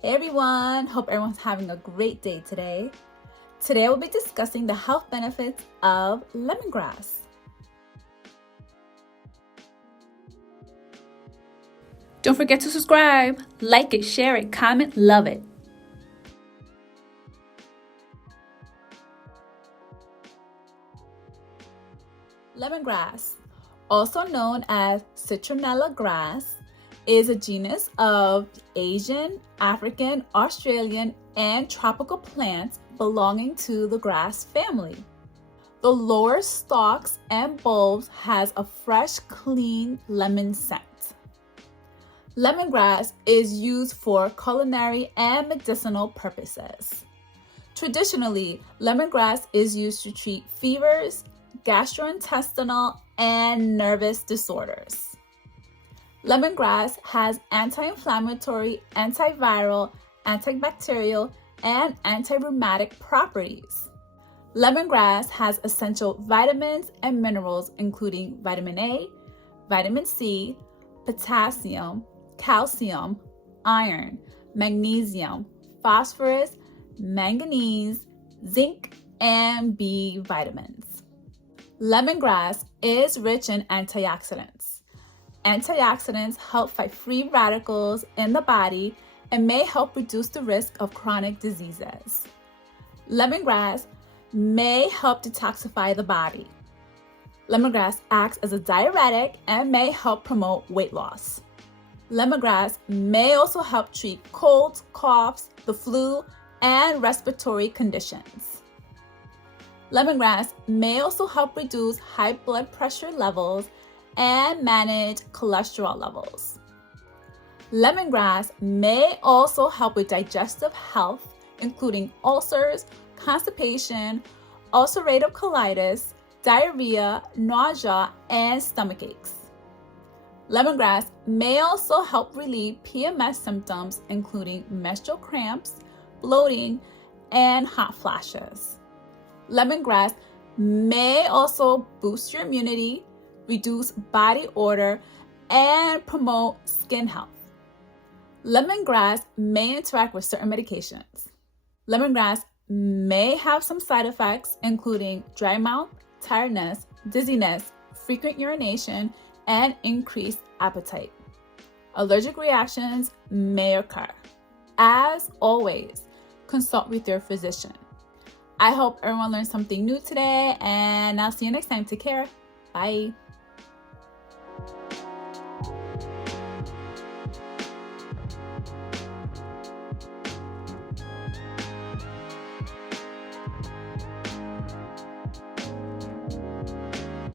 Hey everyone, hope everyone's having a great day today. Today we'll be discussing the health benefits of lemongrass. Don't forget to subscribe, like it, share it, comment, love it. Lemongrass, also known as citronella grass, is a genus of Asian, African, Australian, and tropical plants belonging to the grass family. The lower stalks and bulbs has a fresh, clean lemon scent. Lemongrass is used for culinary and medicinal purposes. Traditionally, lemongrass is used to treat fevers, gastrointestinal, and nervous disorders. Lemongrass has anti-inflammatory, antiviral, antibacterial, and anti-rheumatic properties. Lemongrass has essential vitamins and minerals including vitamin A, vitamin C, potassium, calcium, iron, magnesium, phosphorus, manganese, zinc, and B vitamins. Lemongrass is rich in antioxidants. Antioxidants help fight free radicals in the body and may help reduce the risk of chronic diseases. Lemongrass may help detoxify the body. Lemongrass acts as a diuretic and may help promote weight loss. Lemongrass may also help treat colds, coughs, the flu, and respiratory conditions. Lemongrass may also help reduce high blood pressure levels and manage cholesterol levels. Lemongrass may also help with digestive health, including ulcers, constipation, ulcerative colitis, diarrhea, nausea, and stomach aches. Lemongrass may also help relieve PMS symptoms, including menstrual cramps, bloating, and hot flashes. Lemongrass may also boost your immunity, reduce body odor, and promote skin health. Lemongrass may interact with certain medications. Lemongrass may have some side effects, including dry mouth, tiredness, dizziness, frequent urination, and increased appetite. Allergic reactions may occur. As always, consult with your physician. I hope everyone learned something new today, and I'll see you next time. Take care. Bye.